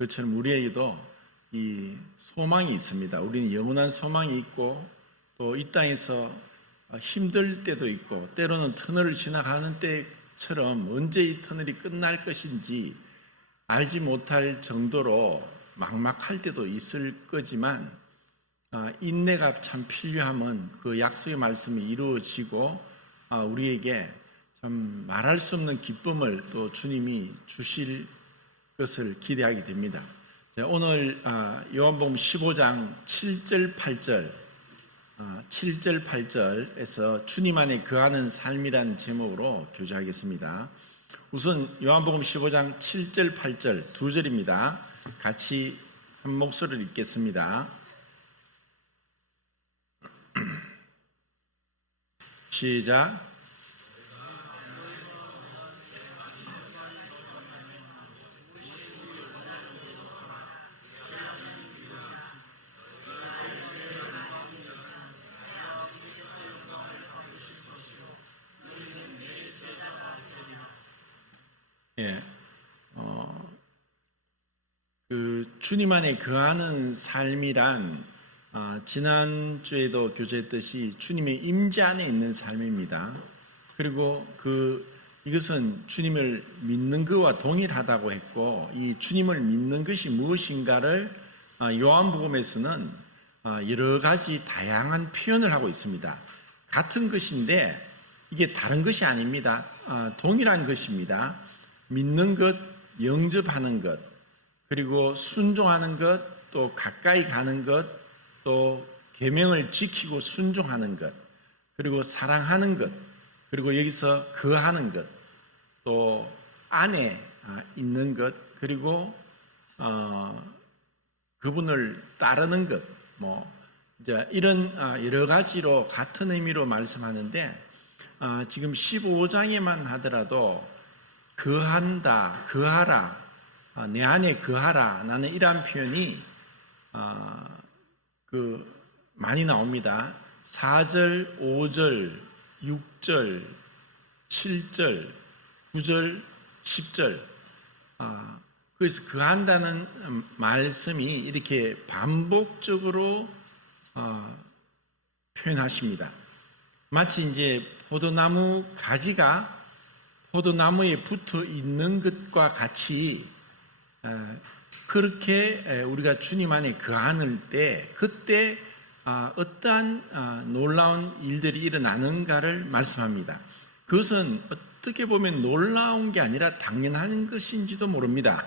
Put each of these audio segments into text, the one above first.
그것처럼 우리에게도 이 소망이 있습니다. 우리는 영원한 소망이 있고 또 이 땅에서 힘들 때도 있고 때로는 터널을 지나가는 때처럼 언제 이 터널이 끝날 것인지 알지 못할 정도로 막막할 때도 있을 거지만 인내가 참 필요하면 그 약속의 말씀이 이루어지고 우리에게 참 말할 수 없는 기쁨을 또 주님이 주실 것을 기대하게 됩니다. 오늘 요한복음 15장 7절 8절에서 주님 안에 거하는 삶이라는 제목으로 교제하겠습니다. 우선 요한복음 15장 7절 8절 두 절입니다. 같이 한 목소리를 읽겠습니다. 시작. 주님 안에 거하는 삶이란 지난주에도 교제했듯이 주님의 임재 안에 있는 삶입니다. 그리고 이것은 주님을 믿는 것과 동일하다고 했고 이 주님을 믿는 것이 무엇인가를 요한복음에서는 여러 가지 다양한 표현을 하고 있습니다. 같은 것인데 이게 다른 것이 아닙니다. 동일한 것입니다. 믿는 것, 영접하는 것, 그리고 순종하는 것, 또 가까이 가는 것, 또 계명을 지키고 순종하는 것, 그리고 사랑하는 것, 그리고 여기서 거하는 것, 또 안에 있는 것, 그리고 그분을 따르는 것, 이제 이런 여러 가지로 같은 의미로 말씀하는데 지금 15장에만 하더라도 거한다, 거하라, 내 안에 거하라 라는 이러한 표현이 많이 나옵니다. 4절, 5절, 6절, 7절, 9절, 10절. 그래서 거한다는 말씀이 이렇게 반복적으로 표현하십니다. 마치 이제 포도나무 가지가 포도나무에 붙어 있는 것과 같이 그렇게 우리가 주님 안에 거하는 때 그때 어떠한 놀라운 일들이 일어나는가를 말씀합니다. 그것은 어떻게 보면 놀라운 게 아니라 당연한 것인지도 모릅니다.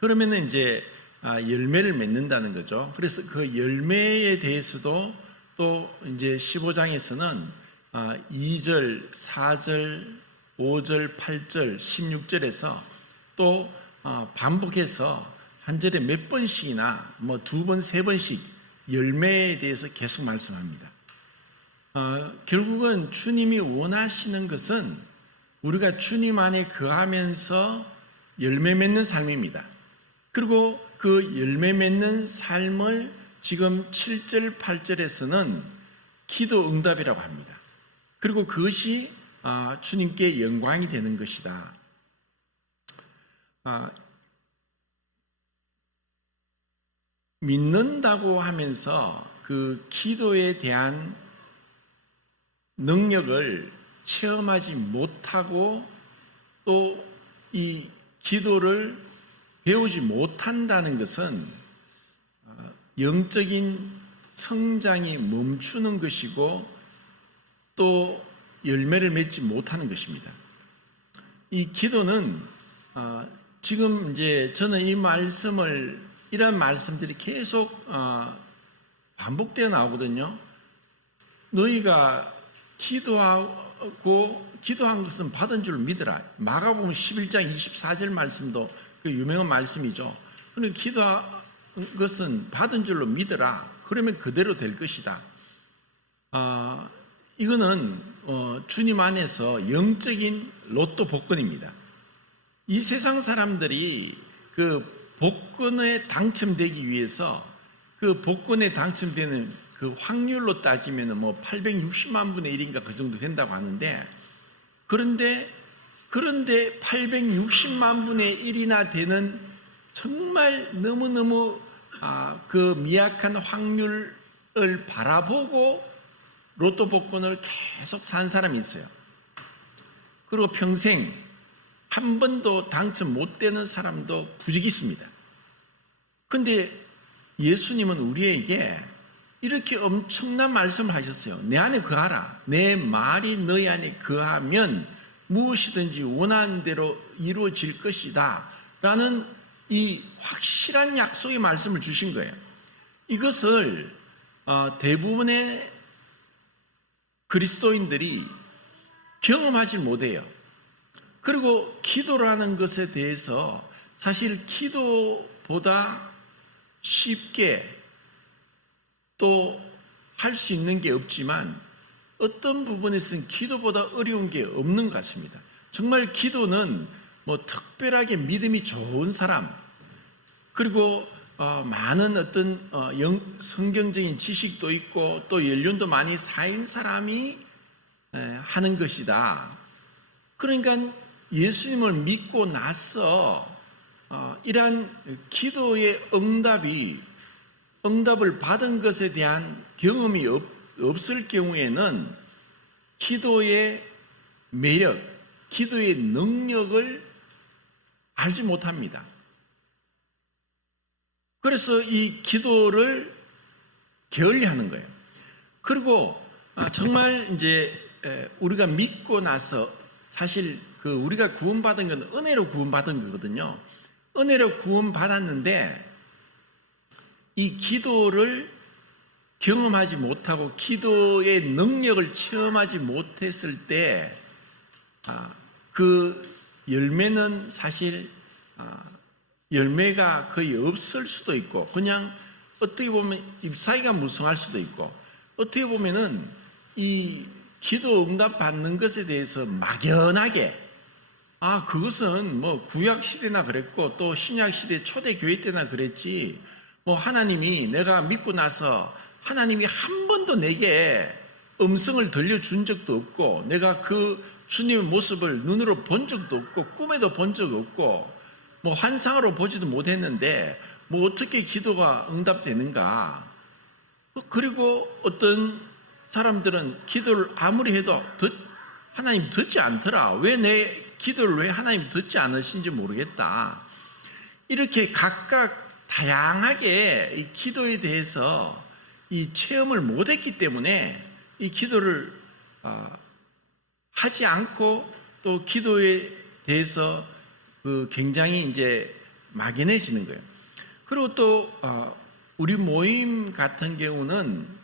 그러면 이제 열매를 맺는다는 거죠. 그래서 그 열매에 대해서도 또 이제 15장에서는 2절, 4절, 5절, 8절, 16절에서 또 반복해서 한 절에 몇 번씩이나 두 번, 세 번씩 열매에 대해서 계속 말씀합니다. 결국은 주님이 원하시는 것은 우리가 주님 안에 거하면서 열매 맺는 삶입니다. 그리고 그 열매 맺는 삶을 지금 7절, 8절에서는 기도 응답이라고 합니다. 그리고 그것이 주님께 영광이 되는 것이다. 믿는다고 하면서 그 기도에 대한 능력을 체험하지 못하고 또 이 기도를 배우지 못한다는 것은 영적인 성장이 멈추는 것이고 또 열매를 맺지 못하는 것입니다. 이 기도는 지금 이제 저는 이 말씀을 이런 말씀들이 계속 반복되어 나오거든요. 너희가 기도한 것은 받은 줄 믿으라. 마가복음 11장 24절 말씀도 그 유명한 말씀이죠. 그러니까 기도한 것은 받은 줄로 믿으라. 그러면 그대로 될 것이다. 이거는 주님 안에서 영적인 로또 복권입니다. 이 세상 사람들이 그 복권에 당첨되기 위해서 그 복권에 당첨되는 그 확률로 따지면 860만 분의 1인가 그 정도 된다고 하는데 그런데 860만 분의 1이나 되는 정말 너무너무 그 미약한 확률을 바라보고 로또 복권을 계속 산 사람이 있어요. 그리고 평생 한 번도 당첨 못 되는 사람도 부지기 있습니다. 그런데 예수님은 우리에게 이렇게 엄청난 말씀을 하셨어요. 내 안에 거하라. 내 말이 너희 안에 거하면 무엇이든지 원하는 대로 이루어질 것이다 라는 이 확실한 약속의 말씀을 주신 거예요. 이것을 대부분의 그리스도인들이 경험하지 못해요. 그리고 기도를 하는 것에 대해서 사실 기도보다 쉽게 또 할 수 있는 게 없지만 어떤 부분에서는 기도보다 어려운 게 없는 것 같습니다. 정말 기도는 뭐 특별하게 믿음이 좋은 사람, 그리고 많은 어떤 성경적인 지식도 있고 또 연륜도 많이 쌓인 사람이 하는 것이다. 그러니까 예수님을 믿고 나서 이러한 기도의 응답을 받은 것에 대한 경험이 없을 경우에는 기도의 매력, 기도의 능력을 알지 못합니다. 그래서 이 기도를 게을리하는 거예요. 그리고 정말 이제 우리가 믿고 나서 사실 그 우리가 구원받은 건 은혜로 구원받은 거거든요. 은혜로 구원받았는데 이 기도를 경험하지 못하고 기도의 능력을 체험하지 못했을 때 그 열매는 사실 열매가 거의 없을 수도 있고 그냥 어떻게 보면 잎사귀가 무성할 수도 있고 어떻게 보면은 이 기도 응답 받는 것에 대해서 막연하게 그것은 뭐 구약 시대나 그랬고 또 신약 시대 초대 교회 때나 그랬지 뭐 하나님이 내가 믿고 나서 하나님이 한 번도 내게 음성을 들려준 적도 없고 내가 그 주님의 모습을 눈으로 본 적도 없고 꿈에도 본 적 없고 뭐 환상으로 보지도 못했는데 뭐 어떻게 기도가 응답되는가. 그리고 어떤 사람들은 기도를 아무리 해도 하나님 듣지 않더라. 왜 내 기도를 왜 하나님 듣지 않으신지 모르겠다. 이렇게 각각 다양하게 이 기도에 대해서 이 체험을 못했기 때문에 이 기도를 하지 않고 또 기도에 대해서 굉장히 이제 막연해지는 거예요. 그리고 또 우리 모임 같은 경우는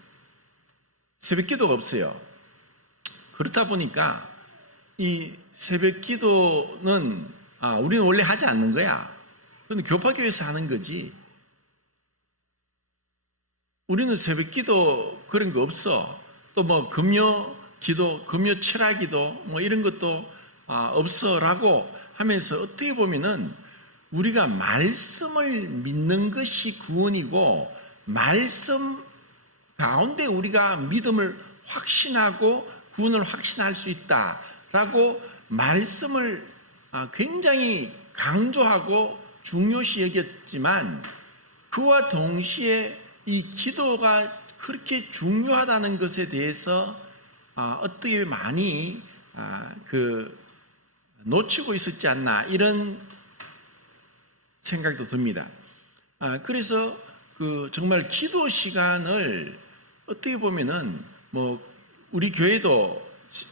새벽 기도가 없어요. 그렇다 보니까 이 새벽 기도는 우리는 원래 하지 않는 거야. 그건 교파교회에서 하는 거지. 우리는 새벽 기도 그런 거 없어. 또 뭐 금요 기도, 금요 철야 기도 뭐 이런 것도 없어라고 하면서 어떻게 보면은 우리가 말씀을 믿는 것이 구원이고 말씀 가운데 우리가 믿음을 확신하고 구원을 확신할 수 있다라고 말씀을 굉장히 강조하고 중요시 여겼지만 그와 동시에 이 기도가 그렇게 중요하다는 것에 대해서 어떻게 많이 놓치고 있었지 않나 이런 생각도 듭니다. 그래서 정말 기도 시간을 어떻게 보면은 뭐 우리 교회도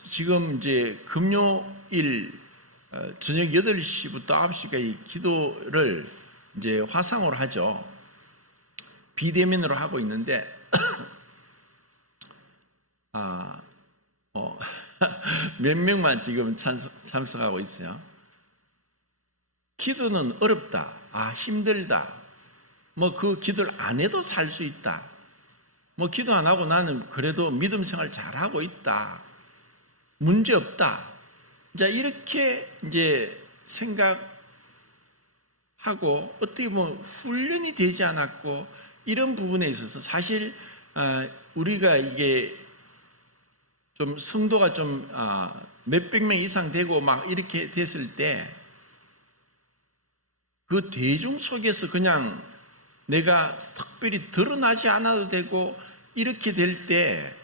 지금 이제 금요일 저녁 8시부터 9시까지 기도를 이제 화상으로 하죠. 비대면으로 하고 있는데 몇 명만 지금 참석하고 있어요. 기도는 어렵다. 힘들다. 뭐 그 기도를 안 해도 살 수 있다. 뭐 기도 안 하고 나는 그래도 믿음 생활 잘하고 있다. 문제 없다. 자, 이렇게 이제 생각하고 어떻게 보면 훈련이 되지 않았고 이런 부분에 있어서 사실 우리가 이게 좀 성도가 좀 몇백 명 이상 되고 막 이렇게 됐을 때 그 대중 속에서 그냥 내가 특별히 드러나지 않아도 되고 이렇게 될 때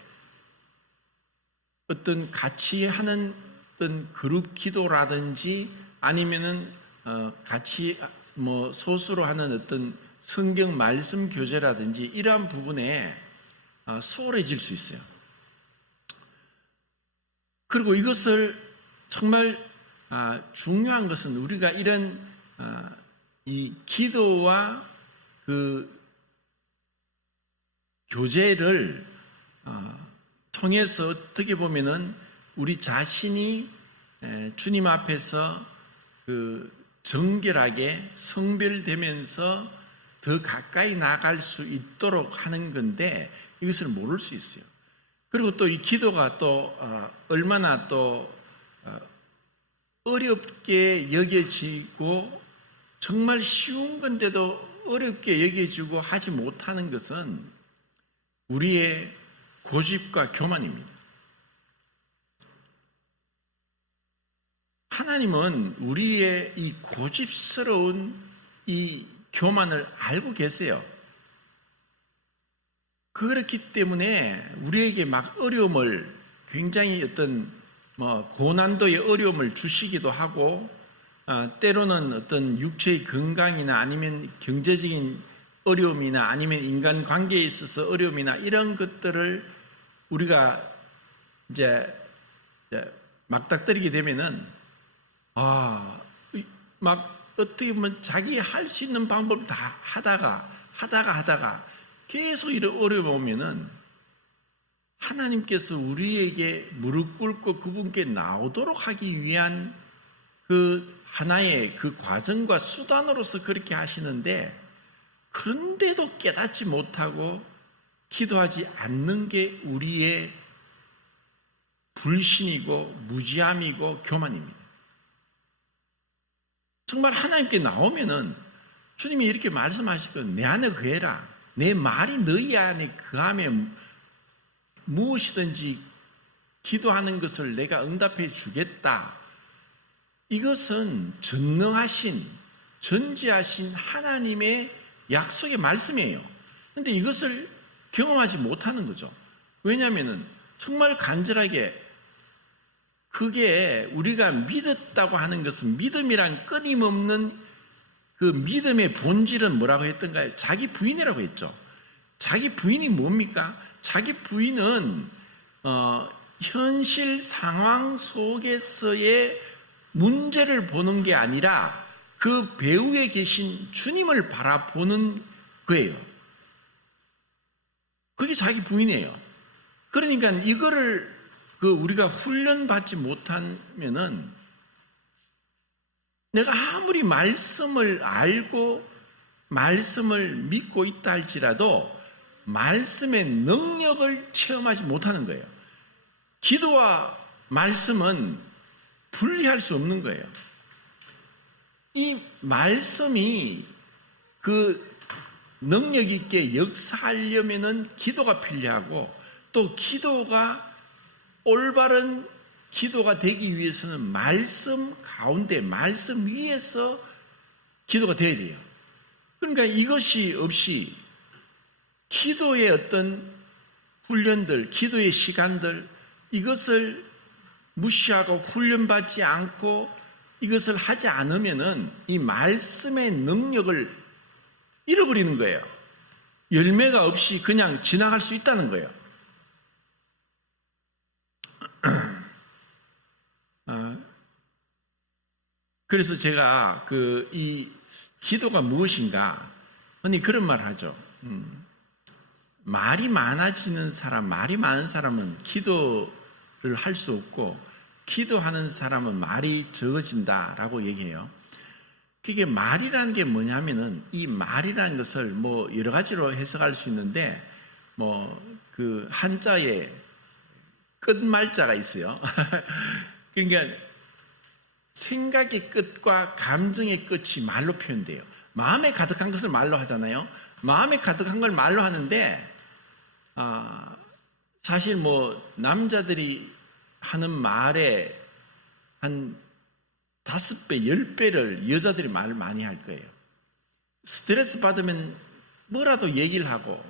어떤 같이 하는 어떤 그룹 기도라든지 아니면은 같이 뭐 소수로 하는 어떤 성경 말씀 교제라든지 이러한 부분에 소홀해질 수 있어요. 그리고 이것을 정말 중요한 것은 우리가 이런 이 기도와 그 교제를 통해서 어떻게 보면은 우리 자신이 주님 앞에서 그 정결하게 성별되면서 더 가까이 나갈 수 있도록 하는 건데 이것을 모를 수 있어요. 그리고 또 이 기도가 또 얼마나 또 어렵게 여겨지고 정말 쉬운 건데도 어렵게 여겨지고 하지 못하는 것은 우리의 고집과 교만입니다. 하나님은 우리의 이 고집스러운 이 교만을 알고 계세요. 그렇기 때문에 우리에게 막 어려움을 굉장히 어떤 고난도의 어려움을 주시기도 하고 때로는 어떤 육체의 건강이나 아니면 경제적인 어려움이나 아니면 인간관계에 있어서 어려움이나 이런 것들을 우리가 이제 맞닥뜨리게 되면은 막 어떻게 보면 자기 할 수 있는 방법을 다 하다가 계속 이런 어려움이 오면은 하나님께서 우리에게 무릎 꿇고 그분께 나오도록 하기 위한 그 하나의 그 과정과 수단으로서 그렇게 하시는데 그런데도 깨닫지 못하고 기도하지 않는 게 우리의 불신이고 무지함이고 교만입니다. 정말 하나님께 나오면은 주님이 이렇게 말씀하시거든요. 내 안에 거해라. 내 말이 너희 안에 거하면 무엇이든지 기도하는 것을 내가 응답해 주겠다. 이것은 전능하신 전지하신 하나님의 약속의 말씀이에요. 그런데 이것을 경험하지 못하는 거죠. 왜냐하면 정말 간절하게 그게 우리가 믿었다고 하는 것은 믿음이란 끊임없는 그 믿음의 본질은 뭐라고 했던가요? 자기 부인이라고 했죠. 자기 부인이 뭡니까? 자기 부인은 현실 상황 속에서의 문제를 보는 게 아니라 그 배후에 계신 주님을 바라보는 거예요. 그게 자기 부인이에요. 그러니까 이거를 우리가 훈련받지 못하면은 내가 아무리 말씀을 알고 말씀을 믿고 있다 할지라도 말씀의 능력을 체험하지 못하는 거예요. 기도와 말씀은 분리할 수 없는 거예요. 이 말씀이 그 능력 있게 역사하려면은 기도가 필요하고 또 기도가 올바른 기도가 되기 위해서는 말씀 가운데 말씀 위에서 기도가 되어야 돼요. 그러니까 이것이 없이 기도의 어떤 훈련들, 기도의 시간들 이것을 무시하고 훈련받지 않고 이것을 하지 않으면은 이 말씀의 능력을 잃어버리는 거예요. 열매가 없이 그냥 지나갈 수 있다는 거예요. 그래서 제가 이 기도가 무엇인가? 흔히 그런 말 하죠. 말이 많아지는 사람, 말이 많은 사람은 기도를 할 수 없고 기도하는 사람은 말이 적어진다라고 얘기해요. 그게 말이라는 게 뭐냐면은 이 말이라는 것을 뭐 여러 가지로 해석할 수 있는데 그 한자에 끝말자가 있어요. 그러니까 생각의 끝과 감정의 끝이 말로 표현돼요. 마음에 가득한 것을 말로 하잖아요. 마음에 가득한 걸 말로 하는데 사실 남자들이 하는 말에 한 5배, 10배를 여자들이 말을 많이 할 거예요. 스트레스 받으면 뭐라도 얘기를 하고,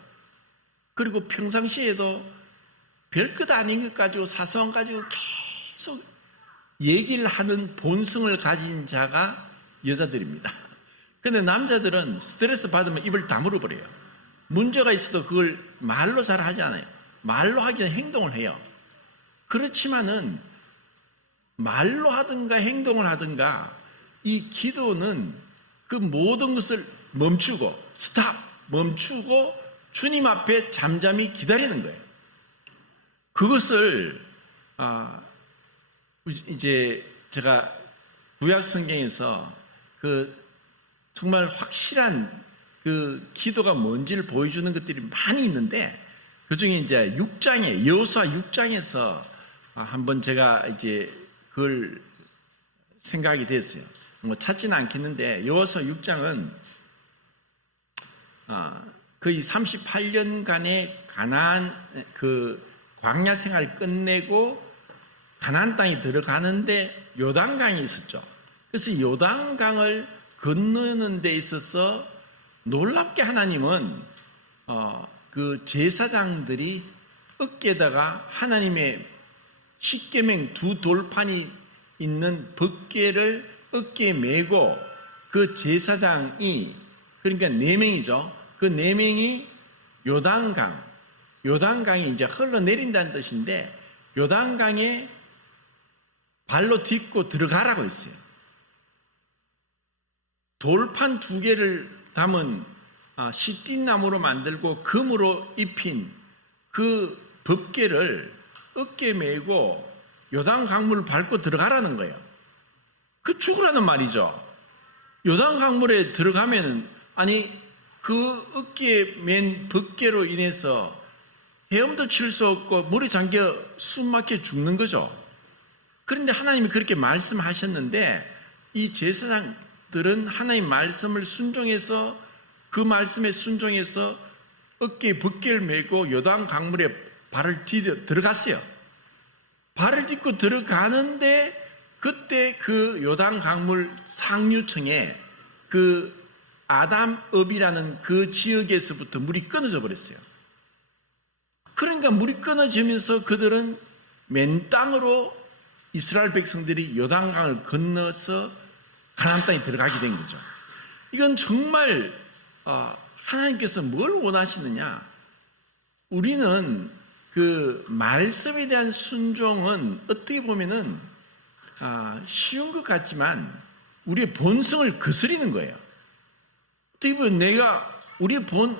그리고 평상시에도 별것 아닌 것 가지고 사소한 가지고 계속 얘기를 하는 본성을 가진 자가 여자들입니다. 근데 남자들은 스트레스 받으면 입을 다물어버려요. 문제가 있어도 그걸 말로 잘 하지 않아요. 말로 하기 전에 행동을 해요. 그렇지만은 말로 하든가 행동을 하든가 이 기도는 그 모든 것을 멈추고 멈추고 주님 앞에 잠잠히 기다리는 거예요. 그것을 이제 제가 구약 성경에서 그 정말 확실한 그 기도가 뭔지를 보여주는 것들이 많이 있는데, 그 중에 이제 6장에 여호수아 6장에서 한번 제가 이제 그걸 생각이 됐어요. 뭐 찾지는 않겠는데, 여호수아 6장은 거의 38년간의 가나안 그 광야 생활 끝내고 가나안 땅에 들어가는데 요단강이 있었죠. 그래서 요단강을 건너는 데 있어서 놀랍게 하나님은 그 제사장들이 어깨에다가 하나님의 십계명 두 돌판이 있는 법궤를 어깨에 메고 그 제사장이, 그러니까 4명이죠. 그 4명이 요단강이 이제 흘러내린다는 뜻인데, 요단강에 발로 딛고 들어가라고 했어요. 돌판 2개를 담은 시띠나무로 만들고 금으로 입힌 그 법궤를 어깨에 메고 요단 강물을 밟고 들어가라는 거예요. 그 죽으라는 말이죠. 요단 강물에 들어가면 그 어깨에 맨 법궤로 인해서 헤엄도 칠 수 없고 물에 잠겨 숨 막혀 죽는 거죠. 그런데 하나님이 그렇게 말씀하셨는데 이 제사장들은 하나님 말씀을 순종해서, 그 말씀에 순종해서 어깨에 법궤를 메고 요단 강물에 발을 디뎌 들어갔어요. 발을 딛고 들어가는데 그때 그 요단 강물 상류층에 그 아담읍이라는 그 지역에서부터 물이 끊어져 버렸어요. 그러니까 물이 끊어지면서 그들은 맨 땅으로 이스라엘 백성들이 요단강을 건너서 가나안 땅에 들어가게 된 거죠. 이건 정말 하나님께서 뭘 원하시느냐? 우리는 그 말씀에 대한 순종은 어떻게 보면은 쉬운 것 같지만 우리의 본성을 거스리는 거예요. 어떻게 보면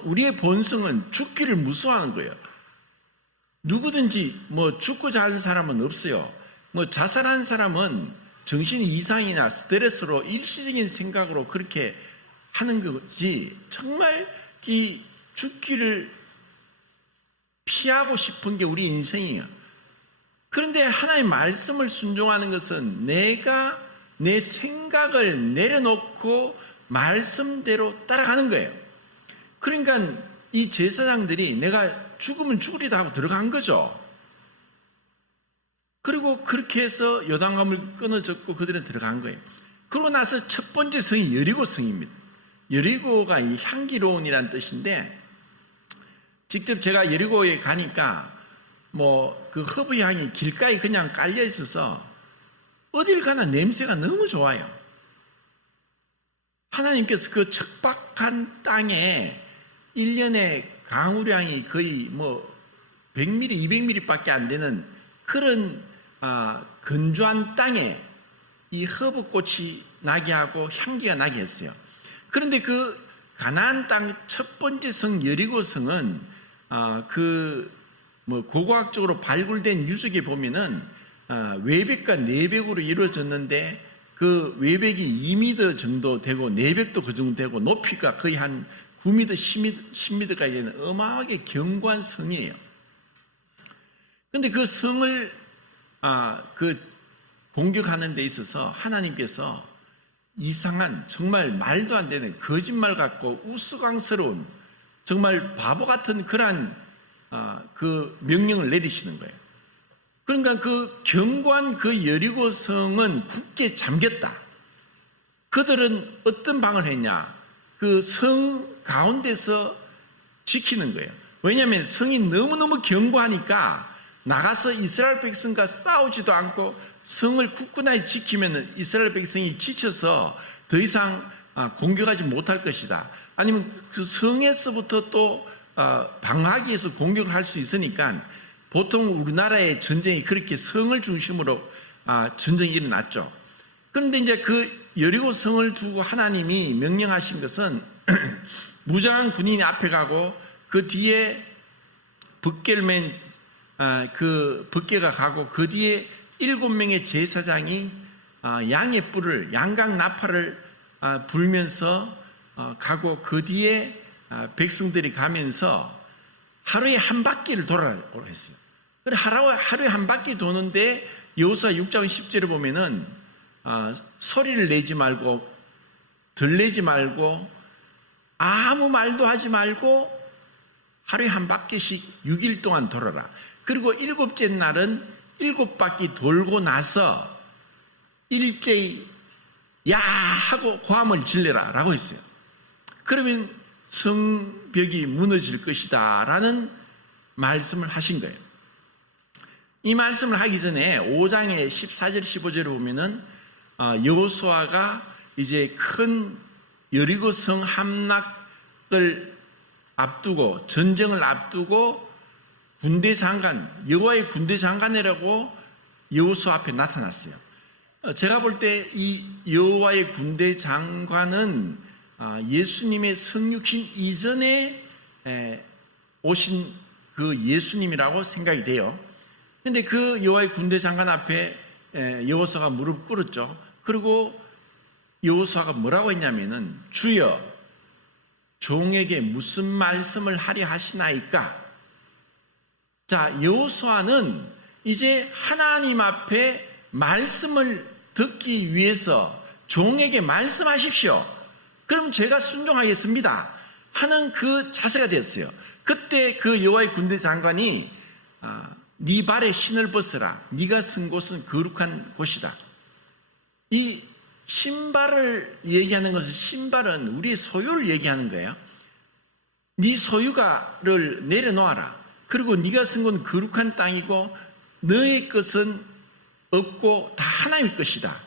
우리의 본성은 죽기를 무서워하는 거예요. 누구든지 죽고자 하는 사람은 없어요. 자살한 사람은 정신 이상이나 스트레스로 일시적인 생각으로 그렇게 하는 거지, 정말 이 죽기를 피하고 싶은 게 우리 인생이에요. 그런데 하나님의 말씀을 순종하는 것은 내가 내 생각을 내려놓고 말씀대로 따라가는 거예요. 그러니까 이 제사장들이 내가 죽으면 죽으리다 하고 들어간 거죠. 그리고 그렇게 해서 요단강을 끊어졌고 그들은 들어간 거예요. 그러고 나서 첫 번째 성이 여리고 성입니다. 여리고가 이 향기로운이라는 뜻인데, 직접 제가 여리고에 가니까 그 허브 향이 길가에 그냥 깔려 있어서 어딜 가나 냄새가 너무 좋아요. 하나님께서 그 척박한 땅에 1년에 강우량이 거의 100mm, 200mm 밖에 안 되는 그런 건조한 땅에 이 허브꽃이 나게 하고 향기가 나게 했어요. 그런데 그 가나안 땅 첫 번째 성 여리고성은 고고학적으로 발굴된 유적에 보면은 외벽과 내벽으로 이루어졌는데, 그 외벽이 2m 정도 되고 내벽도 그 정도 되고 높이가 거의 한 9m, 10m까지 되는 어마어마하게 견고한 성이에요. 그런데 그 성을 공격하는 데 있어서 하나님께서 이상한, 정말 말도 안 되는 거짓말 같고 우스꽝스러운, 정말 바보 같은 그러한 그 명령을 내리시는 거예요. 그러니까 그 견고한 그 여리고성은 굳게 잠겼다. 그들은 어떤 방을 했냐? 그 성 가운데서 지키는 거예요. 왜냐하면 성이 너무너무 견고하니까 나가서 이스라엘 백성과 싸우지도 않고 성을 굳건하게 지키면 이스라엘 백성이 지쳐서 더 이상 공격하지 못할 것이다. 아니면 그 성에서부터 또 방어하기 위해서 공격을 할 수 있으니까 보통 우리나라의 전쟁이 그렇게 성을 중심으로 전쟁이 일어났죠. 그런데 이제 그 여리고 성을 두고 하나님이 명령하신 것은 무장한 군인이 앞에 가고 그 뒤에 벗개를 맨 그 벗개가 가고 그 뒤에 7명의 제사장이 양의 뿔을 양각 나팔을 불면서 가고 그 뒤에 백성들이 가면서 하루에 한 바퀴를 돌아라고 했어요. 하루에 한 바퀴 도는데 여호수아 6장 10절에 보면은 소리를 내지 말고 덜 내지 말고 아무 말도 하지 말고 하루에 한 바퀴씩 6일 동안 돌아라. 그리고 7째 날은 7바퀴 돌고 나서 일제히 야 하고 고함을 질러라 라고 했어요. 그러면 성벽이 무너질 것이다 라는 말씀을 하신 거예요. 이 말씀을 하기 전에 5장의 14절 15절을 보면은 여호수아가 이제 큰 여리고 성 함락을 앞두고 전쟁을 앞두고 군대 장관 여호와의 군대 장관이라고 여호수아 앞에 나타났어요. 제가 볼 때 이 여호와의 군대 장관은 예수님의 성육신 이전에 오신 그 예수님이라고 생각이 돼요. 그런데 그 여호와의 군대 장관 앞에 여호수아가 무릎 꿇었죠. 그리고 여호수아가 뭐라고 했냐면은 주여 종에게 무슨 말씀을 하려 하시나이까. 자, 여호수아는 이제 하나님 앞에 말씀을 듣기 위해서 종에게 말씀하십시오. 그럼 제가 순종하겠습니다 하는 그 자세가 되었어요. 그때 그 여호와의 군대 장관이 네 발에 신을 벗어라. 네가 선 곳은 거룩한 곳이다. 이 신발을 얘기하는 것은 신발은 우리의 소유를 얘기하는 거예요. 네 소유가를 내려놓아라. 그리고 네가 쓴 건 거룩한 땅이고 너의 것은 없고 다 하나님의 것이다.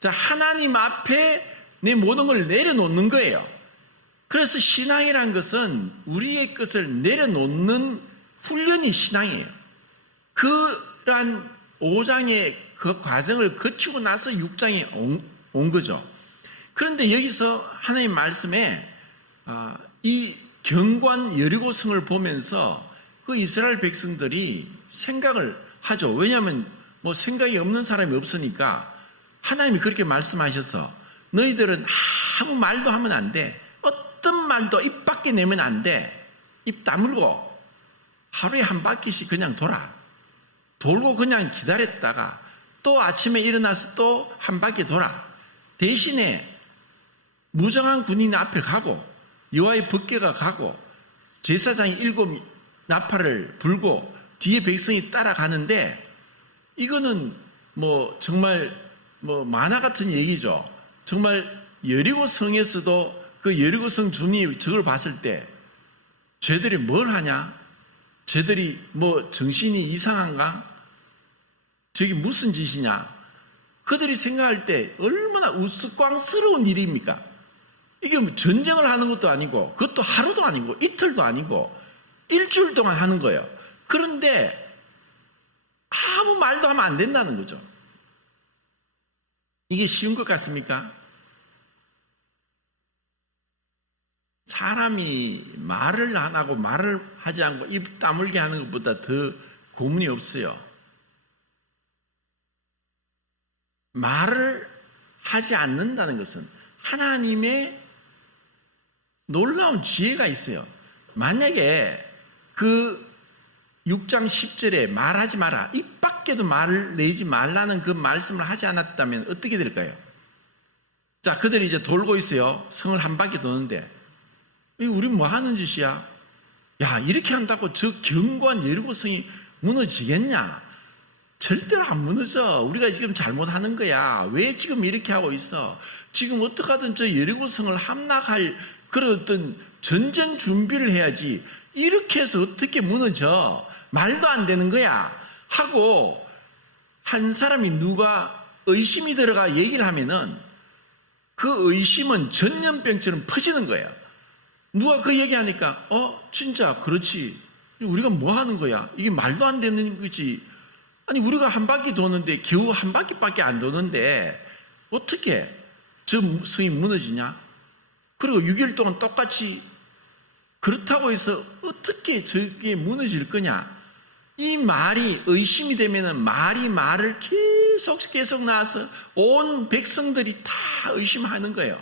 자, 하나님 앞에 내 모든 걸 내려놓는 거예요. 그래서 신앙이란 것은 우리의 것을 내려놓는 훈련이 신앙이에요. 그러한 5장의 그 과정을 거치고 나서 6장에 온 거죠. 그런데 여기서 하나님 말씀에 이 견고한 여리고성을 보면서 그 이스라엘 백성들이 생각을 하죠. 왜냐하면 뭐 생각이 없는 사람이 없으니까 하나님이 그렇게 말씀하셔서 너희들은 아무 말도 하면 안 돼. 어떤 말도 입 밖에 내면 안 돼. 입 다물고 하루에 한 바퀴씩 그냥 돌고 그냥 기다렸다가 또 아침에 일어나서 또 한 바퀴 돌아. 대신에 무장한 군인이 앞에 가고 여호와의 법궤가 가고 제사장이 7 나팔을 불고 뒤에 백성이 따라가는데 이거는 뭐 정말 뭐 만화 같은 얘기죠. 정말 여리고 성에서도 그 여리고 성 주민이 저걸 봤을 때 쟤들이 뭘 하냐? 쟤들이 뭐 정신이 이상한가? 저게 무슨 짓이냐? 그들이 생각할 때 얼마나 우스꽝스러운 일입니까? 이게 뭐 전쟁을 하는 것도 아니고 그것도 하루도 아니고 이틀도 아니고 일주일 동안 하는 거예요. 그런데 아무 말도 하면 안 된다는 거죠. 이게 쉬운 것 같습니까? 사람이 말을 안 하고 말을 하지 않고 입 다물게 하는 것보다 더 고문이 없어요. 말을 하지 않는다는 것은 하나님의 놀라운 지혜가 있어요. 만약에 그 6장 10절에 말하지 마라, 입 밖에도 말을 내지 말라는 그 말씀을 하지 않았다면 어떻게 될까요? 자, 그들이 이제 돌고 있어요. 성을 한 바퀴 도는데 우리 뭐 하는 짓이야? 야, 이렇게 한다고 저 견고한 여리고성이 무너지겠냐? 절대로 안 무너져. 우리가 지금 잘못하는 거야. 왜 지금 이렇게 하고 있어? 지금 어떻게 하든 저 여리고성을 함락할 그런 어떤 전쟁 준비를 해야지 이렇게 해서 어떻게 무너져? 말도 안 되는 거야 하고 한 사람이 누가 의심이 들어가 얘기를 하면은 그 의심은 전염병처럼 퍼지는 거예요. 누가 그 얘기하니까 진짜 그렇지. 우리가 뭐 하는 거야? 이게 말도 안 되는 거지. 아니 우리가 한 바퀴 도는데 겨우 한 바퀴밖에 안 도는데 어떻게 저 성이 무너지냐? 그리고 6일 동안 똑같이 그렇다고 해서 어떻게 저게 무너질 거냐? 이 말이 의심이 되면은 말을 계속 나와서 온 백성들이 다 의심하는 거예요.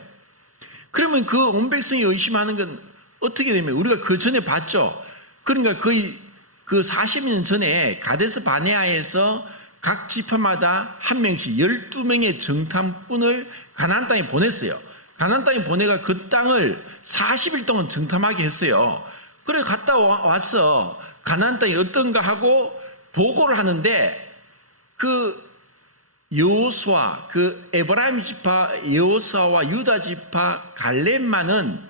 그러면 그 온 백성이 의심하는 건 어떻게 되면 우리가 그 전에 봤죠. 그러니까 거의 그 40년 전에 가데스 바네아에서 각 지파마다 한 명씩 12명의 정탐꾼을 가나안 땅에 보냈어요. 가나안 땅에 보내가 그 땅을 40일 동안 정탐하게 했어요. 그래 갔다 와서 가나안 땅이 어떤가 하고 보고를 하는데 그 여호수아, 그 에브라임 지파 여호수아와 유다 지파 갈렙만은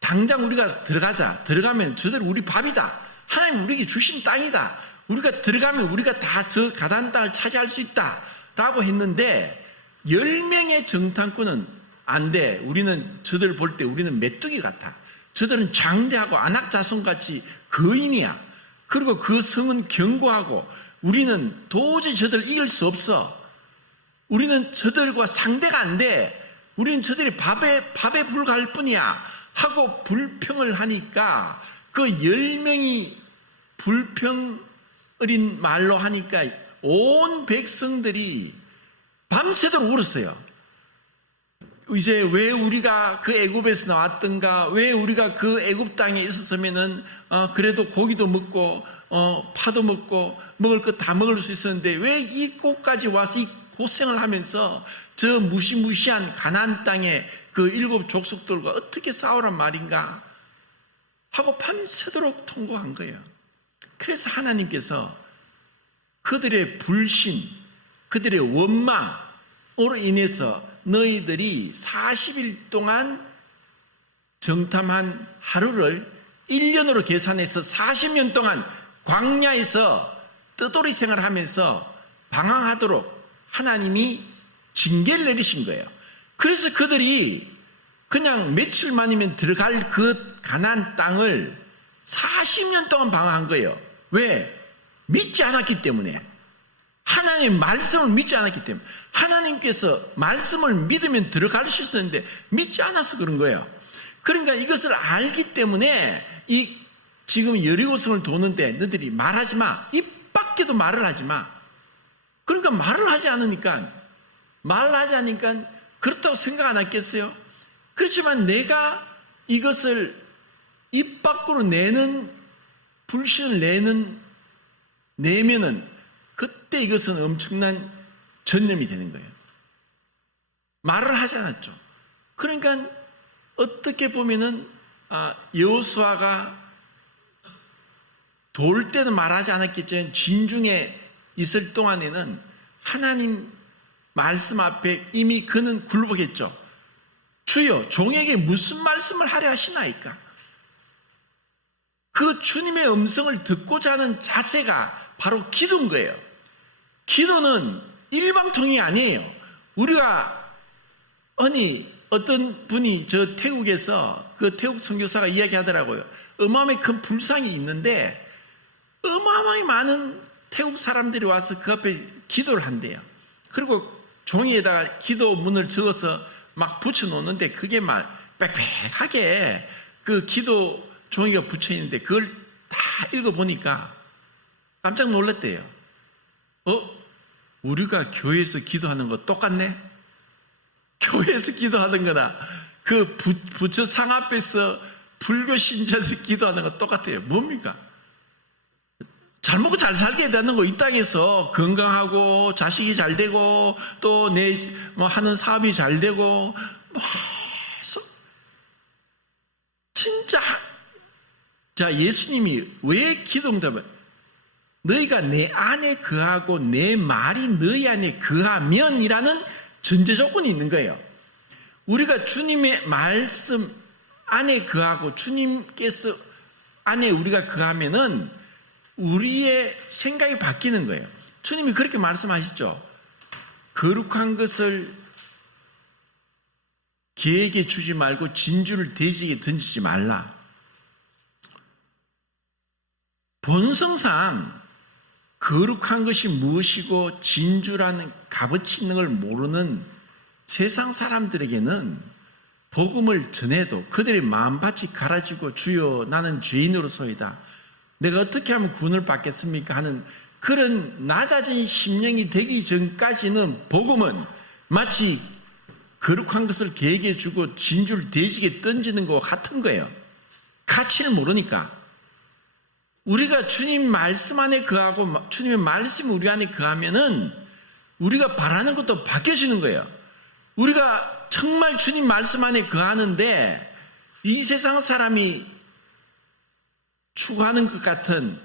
당장 우리가 들어가면 저들 우리 밥이다. 하나님 우리에게 주신 땅이다. 우리가 들어가면 우리가 다 저 가나안 땅을 차지할 수 있다 라고 했는데 10명의 정탐꾼은 안 돼. 우리는 저들 볼 때 우리는 메뚜기 같아. 저들은 장대하고 안악자손같이 거인이야. 그리고 그 성은 견고하고 우리는 도저히 저들 이길 수 없어. 우리는 저들과 상대가 안 돼. 우리는 저들이 밥에 불갈 뿐이야 하고 불평을 하니까 그 10명이 불평어린 말로 하니까 온 백성들이 밤새도록 울었어요. 이제 왜 우리가 그 애굽에서 나왔던가, 왜 우리가 그 애굽 땅에 있었으면은 그래도 고기도 먹고 파도 먹고 먹을 것 다 먹을 수 있었는데 왜 이곳까지 와서 이 고생을 하면서 저 무시무시한 가나안 땅에 그 7 족속들과 어떻게 싸우란 말인가 하고 밤새도록 통곡한 거예요. 그래서 하나님께서 그들의 불신, 그들의 원망으로 인해서 너희들이 40일 동안 정탐한 하루를 1년으로 계산해서 40년 동안 광야에서 뜨돌이 생활하면서 방황하도록 하나님이 징계를 내리신 거예요. 그래서 그들이 그냥 며칠 만이면 들어갈 그 가나안 땅을 40년 동안 방황한 거예요. 왜? 믿지 않았기 때문에. 하나님의 말씀을 믿지 않았기 때문에. 하나님께서 말씀을 믿으면 들어갈 수 있었는데 믿지 않아서 그런 거예요. 그러니까 이것을 알기 때문에 이 지금 여리고성을 도는데 너희들이 말하지 마. 입 밖에도 말을 하지 마. 그러니까 말을 하지 않으니까 그렇다고 생각 안 했겠어요? 그렇지만 내가 이것을 입 밖으로 불신을 내면은 그때 이것은 엄청난 전염이 되는 거예요. 말을 하지 않았죠. 그러니까 어떻게 보면은 여호수아가 돌 때는 말하지 않았겠지만 진중에 있을 동안에는 하나님 말씀 앞에 이미 그는 굴복했죠. 주여 종에게 무슨 말씀을 하려 하시나이까? 그 주님의 음성을 듣고자 하는 자세가 바로 기도인 거예요. 기도는 일방통이 아니에요. 우리가 어떤 분이 저 태국에서 그 태국 선교사가 이야기하더라고요. 어마어마하게 큰 불상이 있는데 어마어마하게 많은 태국 사람들이 와서 그 앞에 기도를 한대요. 그리고 종이에다가 기도문을 적어서 막 붙여놓는데 그게 막 빽빽하게 그 기도 종이가 붙여있는데 그걸 다 읽어보니까 깜짝 놀랐대요. 우리가 교회에서 기도하는 거 똑같네? 교회에서 기도하는 거나 그 부처 상 앞에서 불교 신자들이 기도하는 거 똑같아요. 뭡니까? 잘 먹고 잘 살게 되는 거, 이 땅에서 건강하고 자식이 잘 되고 또 내 하는 사업이 잘 되고 진짜 자 예수님이 왜 기도응답을 너희가 내 안에 거하고 내 말이 너희 안에 거하면이라는 전제 조건이 있는 거예요. 우리가 주님의 말씀 안에 거하고 주님께서 안에 우리가 거하면은 우리의 생각이 바뀌는 거예요. 주님이 그렇게 말씀하시죠. 거룩한 것을 개에게 주지 말고 진주를 돼지에게 던지지 말라. 본성상 거룩한 것이 무엇이고 진주라는 값어치 있는 걸 모르는 세상 사람들에게는 복음을 전해도 그들의 마음밭이 갈아지고 주여 나는 죄인으로서이다. 내가 어떻게 하면 구원을 받겠습니까? 하는 그런 낮아진 심령이 되기 전까지는 복음은 마치 거룩한 것을 개에게 주고 진주를 돼지에게 던지는 것 같은 거예요. 가치를 모르니까. 우리가 주님 말씀 안에 거하고 주님의 말씀이 우리 안에 거하면은 우리가 바라는 것도 바뀌어지는 거예요. 우리가 정말 주님 말씀 안에 거하는데 이 세상 사람이 추구하는 것 같은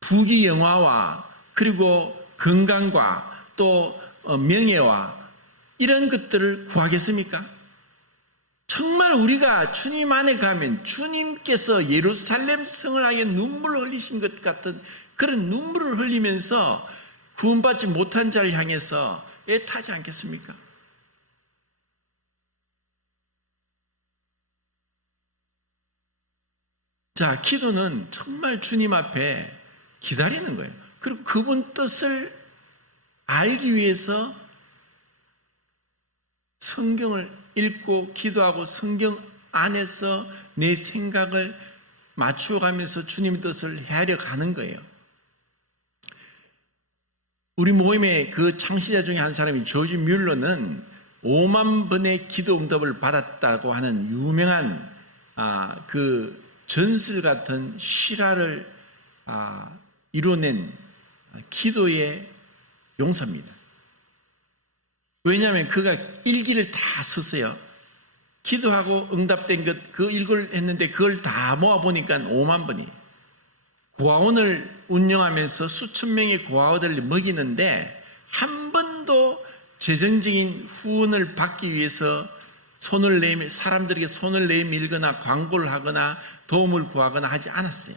부귀 영화와 그리고 건강과 또 명예와 이런 것들을 구하겠습니까? 정말 우리가 주님 안에 가면 주님께서 예루살렘 성을 향해 눈물을 흘리신 것 같은 그런 눈물을 흘리면서 구원받지 못한 자를 향해서 애타지 않겠습니까? 자, 기도는 정말 주님 앞에 기다리는 거예요. 그리고 그분 뜻을 알기 위해서 성경을 읽고 기도하고 성경 안에서 내 생각을 맞추어가면서 주님의 뜻을 헤아려 가는 거예요. 우리 모임의 그 창시자 중에 한 사람이 조지 뮬러는 5만 번의 기도 응답을 받았다고 하는 유명한 그 전설 같은 실화를 이뤄낸 기도의 용사입니다. 왜냐하면 그가 일기를 다 썼어요. 기도하고 응답된 것, 그 일을 했는데 그걸 다 모아보니까 5만 번이. 고아원을 운영하면서 수천 명의 고아원들을 먹이는데 한 번도 재정적인 후원을 받기 위해서 사람들에게 손을 내밀거나 광고를 하거나 도움을 구하거나 하지 않았어요.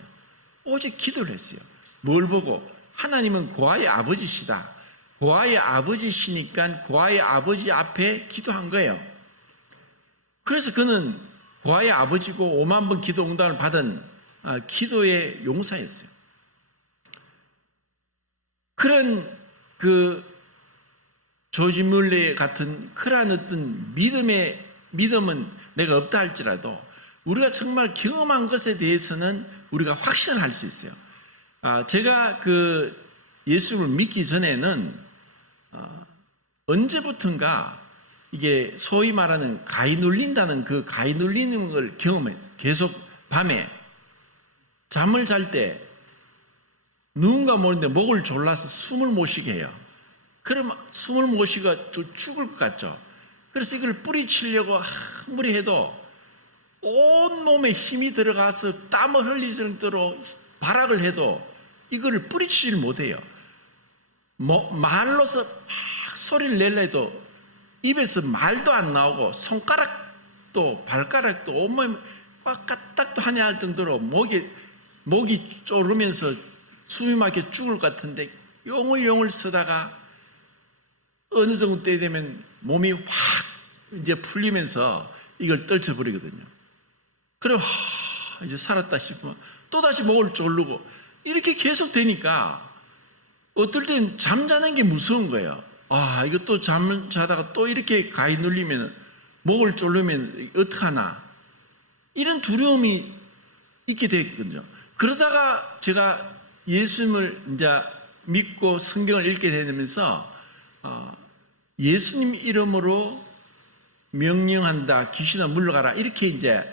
오직 기도를 했어요. 뭘 보고? 하나님은 고아의 아버지시다. 고아의 아버지시니까 고아의 아버지 앞에 기도한 거예요. 그래서 그는 고아의 아버지고 5만 번 기도 응답을 받은 기도의 용사였어요. 그런 그 조지 뮬러 같은 그러한 어떤 믿음은 내가 없다 할지라도 우리가 정말 경험한 것에 대해서는 우리가 확신을 할 수 있어요. 제가 그 예수를 믿기 전에는 언제부턴가 이게 소위 말하는 가위 눌린다는 그 가위 눌리는 걸 경험했어요. 계속 밤에 잠을 잘 때 누군가 모르는데 목을 졸라서 숨을 못 쉬게 해요. 그럼 숨을 못 쉬고 죽을 것 같죠. 그래서 이걸 뿌리치려고 아무리 해도 온몸에 힘이 들어가서 땀을 흘릴 정도로 발악을 해도 이거를 뿌리치질 못해요. 말로서 막 소리를 내려 해도 입에서 말도 안 나오고 손가락도 발가락도 온몸에 꽉 까딱도 하냐 할 정도로 목이 쪼르면서 숨이 막혀 죽을 것 같은데 용을 쓰다가 어느 정도 때 되면 몸이 확 이제 풀리면서 이걸 떨쳐버리거든요. 그럼 이제 살았다 싶으면 또다시 목을 조르고 이렇게 계속 되니까 어떨 땐 잠자는 게 무서운 거예요. 이거 또 잠을 자다가 또 이렇게 가위 눌리면 목을 조르면 어떡하나 이런 두려움이 있게 됐거든요. 그러다가 제가 예수님을 이제 믿고 성경을 읽게 되면서 예수님 이름으로 명령한다, 귀신아 물러가라 이렇게 이제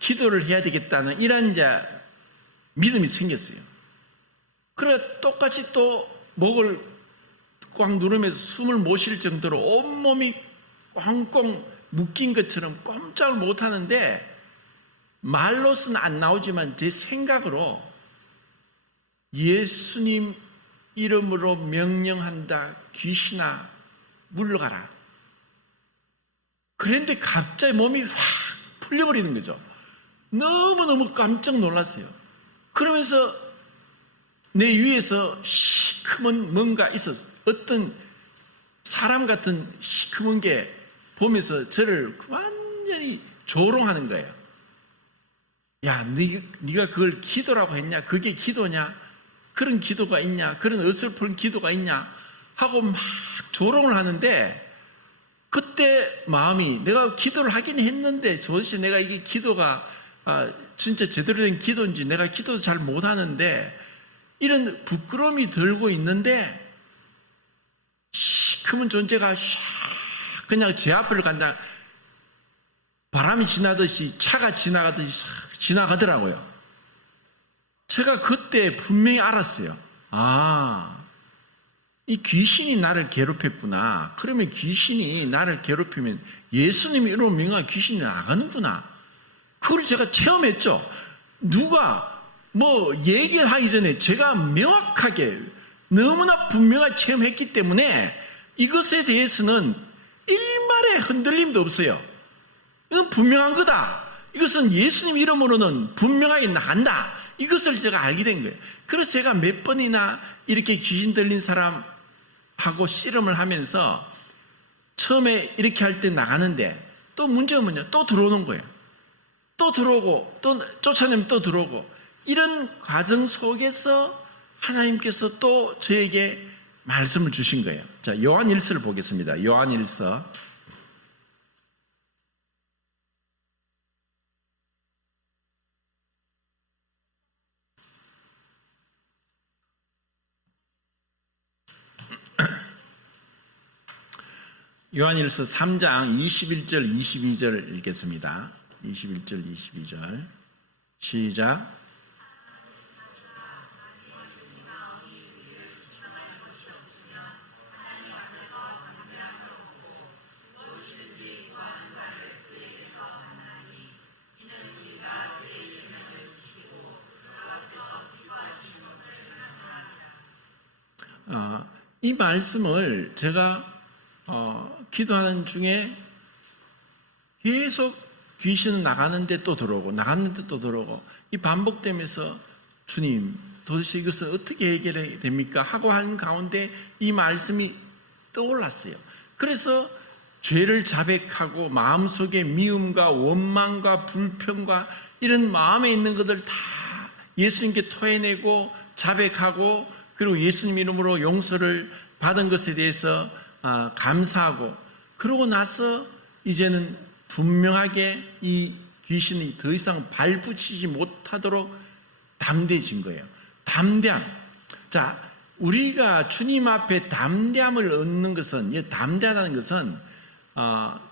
기도를 해야 되겠다는 이런 이제 믿음이 생겼어요. 그래 똑같이 또 목을 꽉 누르면서 숨을 못 쉴 정도로 온몸이 꽁꽁 묶인 것처럼 꼼짝을 못 하는데 말로서는 안 나오지만 제 생각으로 예수님 이름으로 명령한다, 귀신아 물러가라. 그런데 갑자기 몸이 확 풀려버리는 거죠. 너무너무 깜짝 놀랐어요. 그러면서 내 위에서 시커먼 뭔가 있었어요. 어떤 사람 같은 시커먼 게 보면서 저를 완전히 조롱하는 거예요. 야, 네가 그걸 기도라고 했냐? 그게 기도냐? 그런 기도가 있냐? 그런 어설픈 기도가 있냐? 하고 막 조롱을 하는데, 그때 마음이, 내가 기도를 하긴 했는데 도대체 내가 이게 기도가 진짜 제대로 된 기도인지, 내가 기도도 잘 못하는데 이런 부끄러움이 들고 있는데, 시커먼 존재가 샥 그냥 제 앞을 간다, 바람이 지나듯이, 차가 지나가듯이 싹 지나가더라고요. 제가 그때 분명히 알았어요. 이 귀신이 나를 괴롭혔구나. 그러면 귀신이 나를 괴롭히면 예수님이 이러면 명확히 귀신이 나가는구나. 그걸 제가 체험했죠. 누가 뭐 얘기를 하기 전에 제가 명확하게 너무나 분명하게 체험했기 때문에 이것에 대해서는 일말의 흔들림도 없어요. 이건 분명한 거다. 이것은 예수님 이름으로는 분명하게 나간다. 이것을 제가 알게 된 거예요. 그래서 제가 몇 번이나 이렇게 귀신 들린 사람하고 씨름을 하면서 처음에 이렇게 할 때 나가는데, 또 문제가 뭐냐? 또 들어오는 거예요. 또 들어오고, 또 쫓아내면 또 들어오고, 이런 과정 속에서 하나님께서 또 저에게 말씀을 주신 거예요. 자, 요한일서를 보겠습니다. 요한일서. 요한일서 3장 21절 22절 읽겠습니다. 21절 22절 시작. 이 말씀을 제가 기도하는 중에 계속 귀신은 나가는데 또 들어오고, 나갔는데 또 들어오고, 이 반복되면서 주님, 도대체 이것을 어떻게 해결해야 됩니까? 하고 하는 가운데 이 말씀이 떠올랐어요. 그래서 죄를 자백하고 마음속에 미움과 원망과 불평과 이런 마음에 있는 것들 다 예수님께 토해내고 자백하고, 그리고 예수님 이름으로 용서를 받은 것에 대해서 감사하고, 그러고 나서 이제는 분명하게 이 귀신이 더 이상 발붙이지 못하도록 담대해진 거예요. 담대함. 자, 우리가 주님 앞에 담대함을 얻는 것은, 담대하다는 것은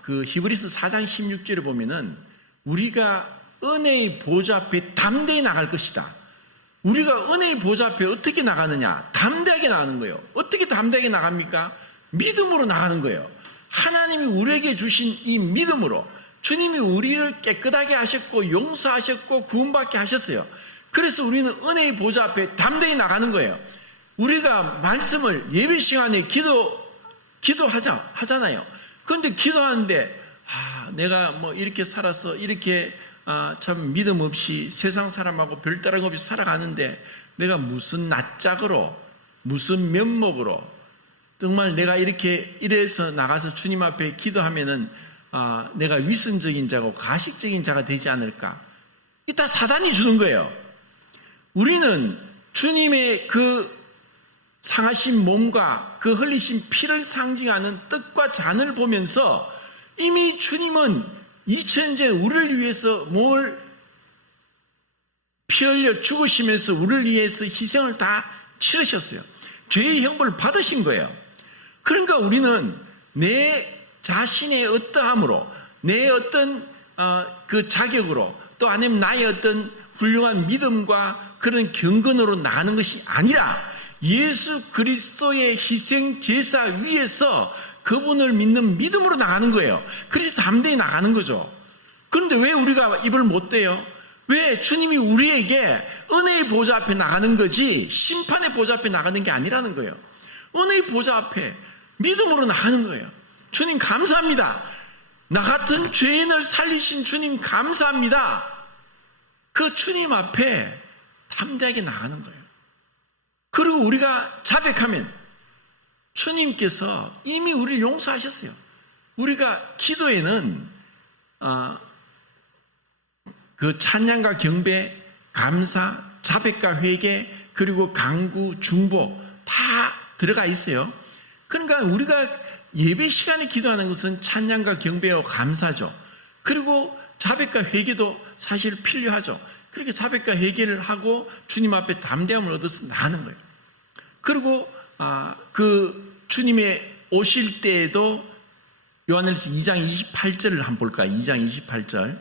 그 히브리서 4장 16절에 보면은 우리가 은혜의 보좌 앞에 담대히 나갈 것이다. 우리가 은혜의 보좌 앞에 어떻게 나가느냐? 담대하게 나가는 거예요. 어떻게 담대하게 나갑니까? 믿음으로 나가는 거예요. 하나님이 우리에게 주신 이 믿음으로, 주님이 우리를 깨끗하게 하셨고 용서하셨고 구원받게 하셨어요. 그래서 우리는 은혜의 보좌 앞에 담대히 나가는 거예요. 우리가 말씀을 예배 시간에 하잖아요. 그런데 기도하는데 내가 뭐 이렇게 살아서 이렇게 참 믿음 없이 세상 사람하고 별다른 없이 살아가는데 내가 무슨 낯짝으로, 무슨 면목으로, 정말 내가 이래서 나가서 주님 앞에 기도하면은 내가 위선적인 자고 가식적인 자가 되지 않을까? 이게 다 사단이 주는 거예요. 우리는 주님의 그 상하신 몸과 그 흘리신 피를 상징하는 떡과 잔을 보면서 이미 주님은 2000년 전에 우리를 위해서 몸을 피 흘려 죽으시면서 우리를 위해서 희생을 다 치르셨어요. 죄의 형벌을 받으신 거예요. 그러니까 우리는 내 자신의 어떠함으로, 내 어떤 그 자격으로, 또 아니면 나의 어떤 훌륭한 믿음과 그런 경건으로 나가는 것이 아니라 예수 그리스도의 희생 제사 위에서 그분을 믿는 믿음으로 나가는 거예요. 그래서 담대히 나가는 거죠. 그런데 왜 우리가 입을 못 대요? 왜? 주님이 우리에게 은혜의 보좌 앞에 나가는 거지 심판의 보좌 앞에 나가는 게 아니라는 거예요. 은혜의 보좌 앞에 믿음으로 나가는 거예요. 주님 감사합니다. 나 같은 죄인을 살리신 주님 감사합니다. 그 주님 앞에 담대하게 나가는 거예요. 그리고 우리가 자백하면 주님께서 이미 우리를 용서하셨어요. 우리가 기도에는 그 찬양과 경배, 감사, 자백과 회개, 그리고 강구, 중보 다 들어가 있어요. 그러니까 우리가 예배 시간에 기도하는 것은 찬양과 경배와 감사죠. 그리고 자백과 회개도 사실 필요하죠. 그렇게 자백과 회개를 하고 주님 앞에 담대함을 얻어서 나가는 거예요. 그리고 그 주님의 오실 때에도 요한일서 2장 28절을 한번 볼까요? 2장 28절.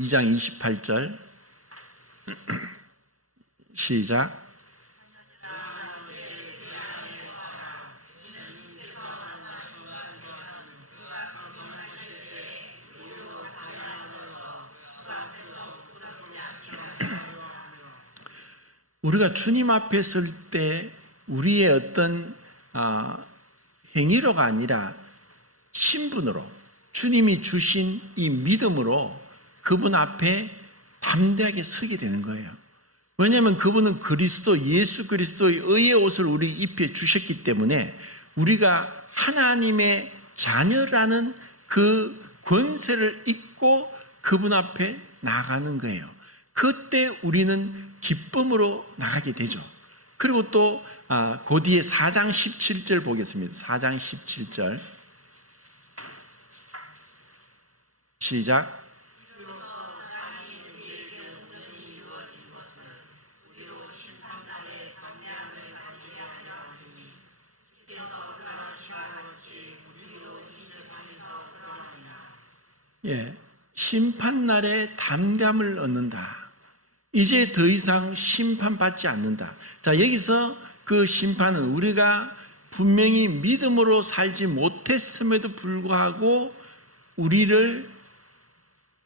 2장 28절. 시작. 우리가 주님 앞에 설 때 우리의 어떤 행위로가 아니라 신분으로 주님이 주신 이 믿음으로 그분 앞에 담대하게 서게 되는 거예요. 왜냐하면 그분은 그리스도, 예수 그리스도의 의의 옷을 우리 입혀 주셨기 때문에 우리가 하나님의 자녀라는 그 권세를 입고 그분 앞에 나가는 거예요. 그때 우리는 기쁨으로 나가게 되죠. 그리고 또 그 뒤에 4장 17절 보겠습니다. 4장 17절 시작. 예, 심판날에 담대함을 얻는다. 이제 더 이상 심판받지 않는다. 자, 여기서 그 심판은 우리가 분명히 믿음으로 살지 못했음에도 불구하고 우리를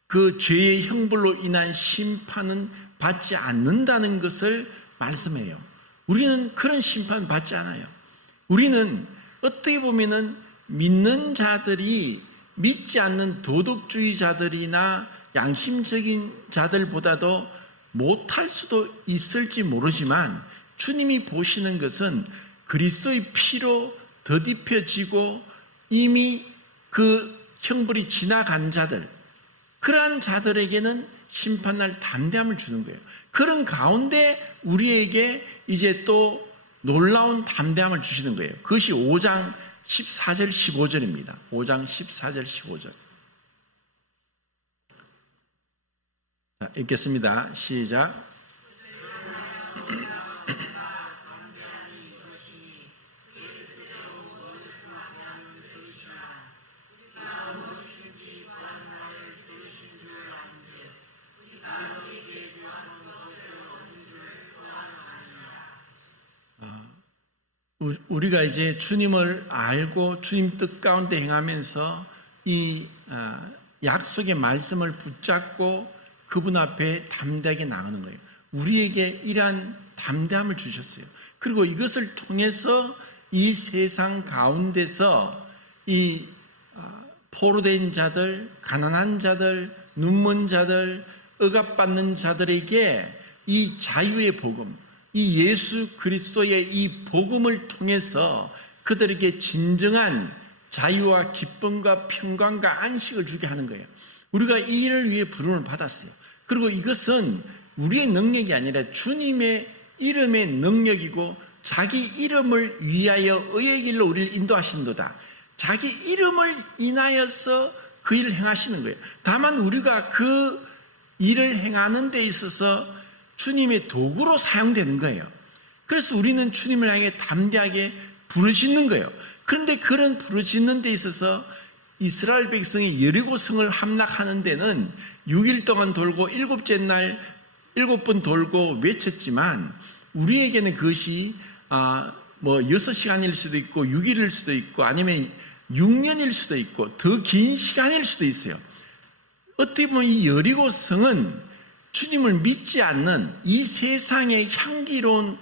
그 죄의 형벌로 인한 심판은 받지 않는다는 것을 말씀해요. 우리는 그런 심판 받지 않아요. 우리는 어떻게 보면은 믿는 자들이 믿지 않는 도덕주의자들이나 양심적인 자들보다도 못할 수도 있을지 모르지만 주님이 보시는 것은 그리스도의 피로 덧입혀지고 이미 그 형벌이 지나간 자들, 그러한 자들에게는 심판날 담대함을 주는 거예요. 그런 가운데 우리에게 이제 또 놀라운 담대함을 주시는 거예요. 그것이 5장 14절 15절입니다. 5장 14절 15절. 자, 읽겠습니다. 시작. 우리가 이제 주님을 알고 주님 뜻 가운데 행하면서 이 약속의 말씀을 붙잡고 그분 앞에 담대하게 나가는 거예요. 우리에게 이러한 담대함을 주셨어요. 그리고 이것을 통해서 이 세상 가운데서 이 포로된 자들, 가난한 자들, 눈먼 자들, 억압받는 자들에게 이 자유의 복음, 이 예수 그리스도의 이 복음을 통해서 그들에게 진정한 자유와 기쁨과 평강과 안식을 주게 하는 거예요. 우리가 이 일을 위해 부름을 받았어요. 그리고 이것은 우리의 능력이 아니라 주님의 이름의 능력이고 자기 이름을 위하여 의의 길로 우리를 인도하신도다. 자기 이름을 인하여서 그 일을 행하시는 거예요. 다만 우리가 그 일을 행하는 데 있어서 주님의 도구로 사용되는 거예요. 그래서 우리는 주님을 향해 담대하게 부르짖는 거예요. 그런데 그런 부르짖는 데 있어서 이스라엘 백성이 여리고성을 함락하는 데는 6일 동안 돌고 7째 날 7번 돌고 외쳤지만 우리에게는 그것이 6시간일 수도 있고 6일일 수도 있고 아니면 6년일 수도 있고 더 긴 시간일 수도 있어요. 어떻게 보면 이 여리고성은 주님을 믿지 않는 이 세상의 향기로운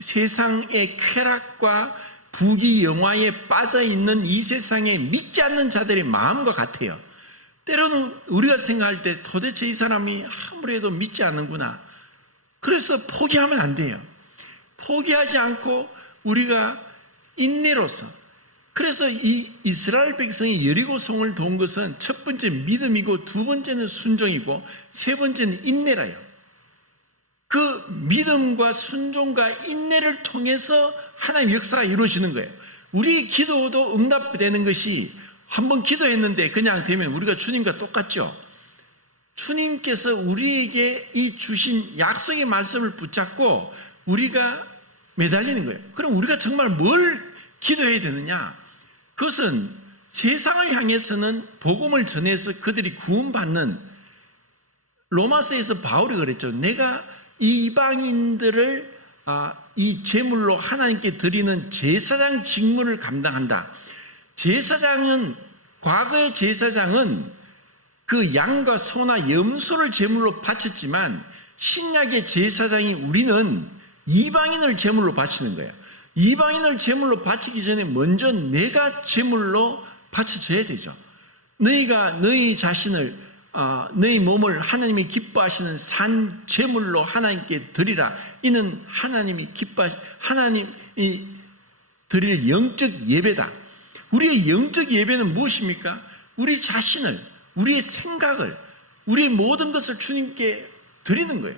세상의 쾌락과 부귀 영화에 빠져 있는 이 세상에 믿지 않는 자들의 마음과 같아요. 때로는 우리가 생각할 때 도대체 이 사람이 아무래도 믿지 않는구나. 그래서 포기하면 안 돼요. 포기하지 않고 우리가 인내로서, 그래서 이 이스라엘 백성이 여리고성을 도운 것은 첫 번째 믿음이고 두 번째는 순종이고 세 번째는 인내라요. 그 믿음과 순종과 인내를 통해서 하나님의 역사가 이루어지는 거예요. 우리 기도도 응답되는 것이 한번 기도했는데 그냥 되면 우리가 주님과 똑같죠. 주님께서 우리에게 이 주신 약속의 말씀을 붙잡고 우리가 매달리는 거예요. 그럼 우리가 정말 뭘 기도해야 되느냐? 그것은 세상을 향해서는 복음을 전해서 그들이 구원받는, 로마서에서 바울이 그랬죠. 내가 이 이방인들을 이 제물로 하나님께 드리는 제사장 직무를 감당한다. 제사장은, 과거의 제사장은 그 양과 소나 염소를 제물로 바쳤지만 신약의 제사장이 우리는 이방인을 제물로 바치는 거예요. 이방인을 제물로 바치기 전에 먼저 내가 제물로 바쳐져야 되죠. 너희가 너희 자신을, 너희 몸을 하나님이 기뻐하시는 산 제물로 하나님께 드리라. 이는 하나님이 하나님이 드릴 영적 예배다. 우리의 영적 예배는 무엇입니까? 우리 자신을, 우리의 생각을, 우리의 모든 것을 주님께 드리는 거예요.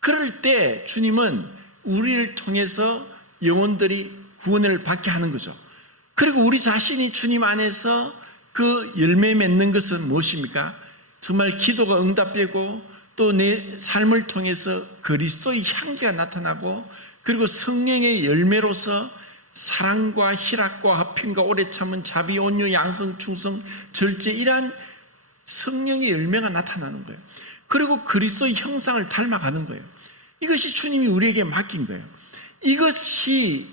그럴 때 주님은 우리를 통해서 영혼들이 구원을 받게 하는 거죠. 그리고 우리 자신이 주님 안에서 그 열매 맺는 것은 무엇입니까? 정말 기도가 응답되고 또 내 삶을 통해서 그리스도의 향기가 나타나고, 그리고 성령의 열매로서 사랑과 희락과 화평과 오래 참은 자비, 온유, 양성, 충성, 절제, 이러한 성령의 열매가 나타나는 거예요. 그리고 그리스도의 형상을 닮아가는 거예요. 이것이 주님이 우리에게 맡긴 거예요. 이것이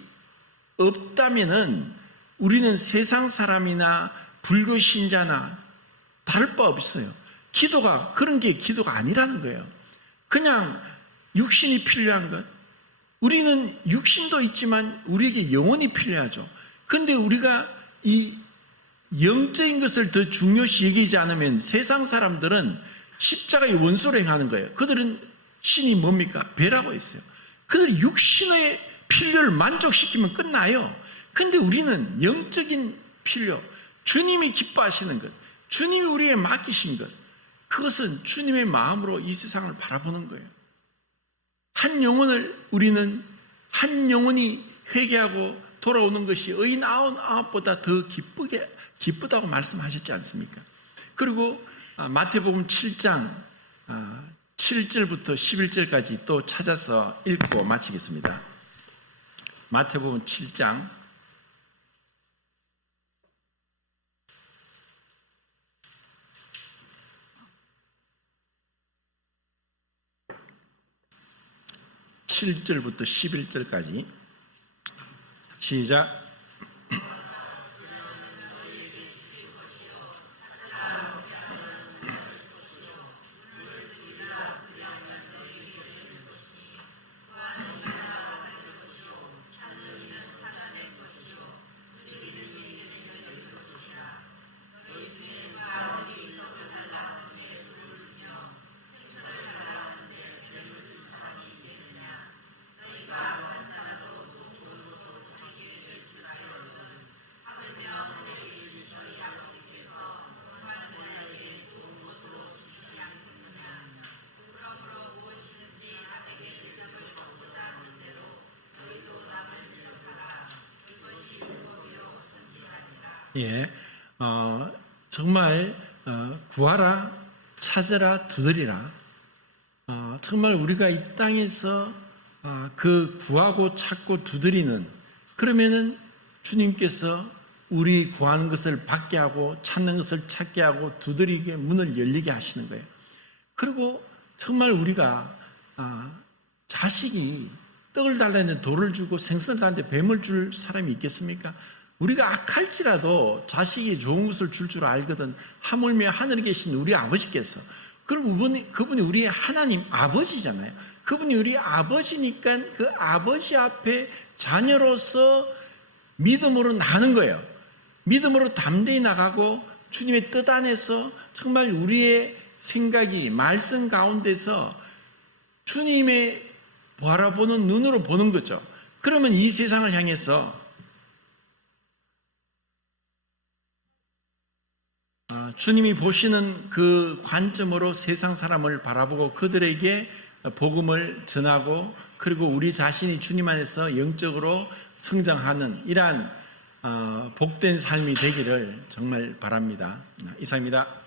없다면은 우리는 세상 사람이나 불교 신자나 다를 바 없어요. 기도가 그런 게 기도가 아니라는 거예요. 그냥 육신이 필요한 것, 우리는 육신도 있지만 우리에게 영혼이 필요하죠. 그런데 우리가 이 영적인 것을 더 중요시 여기지 않으면 세상 사람들은 십자가의 원수로 행하는 거예요. 그들은 신이 뭡니까? 배라고 했어요. 그들이 육신의 필요를 만족시키면 끝나요. 그런데 우리는 영적인 필요, 주님이 기뻐하시는 것, 주님이 우리에게 맡기신 것, 그것은 주님의 마음으로 이 세상을 바라보는 거예요. 한 영혼을, 우리는 한 영혼이 회개하고 돌아오는 것이 의인 99보다 더 기쁘다고 말씀하셨지 않습니까? 그리고 마태복음 7장 7절부터 11절까지 또 찾아서 읽고 마치겠습니다. 마태복음 7장 7절부터 11절까지 시작. 예, 정말 구하라, 찾으라, 두드리라. 정말 우리가 이 땅에서 그 구하고 찾고 두드리는, 그러면은 주님께서 우리 구하는 것을 받게 하고 찾는 것을 찾게 하고 두드리게 문을 열리게 하시는 거예요. 그리고 정말 우리가 자식이 떡을 달라는데 돌을 주고 생선을 달라는데 뱀을 줄 사람이 있겠습니까? 우리가 악할지라도 자식이 좋은 것을 줄 줄 알거든. 하물며 하늘에 계신 우리 아버지께서, 그리고 그분이 우리의 하나님 아버지잖아요. 그분이 우리 아버지니까 그 아버지 앞에 자녀로서 믿음으로 나가는 거예요. 믿음으로 담대히 나가고 주님의 뜻 안에서 정말 우리의 생각이 말씀 가운데서 주님의 바라보는 눈으로 보는 거죠. 그러면 이 세상을 향해서 주님이 보시는 그 관점으로 세상 사람을 바라보고 그들에게 복음을 전하고 그리고 우리 자신이 주님 안에서 영적으로 성장하는 이러한 복된 삶이 되기를 정말 바랍니다. 이상입니다.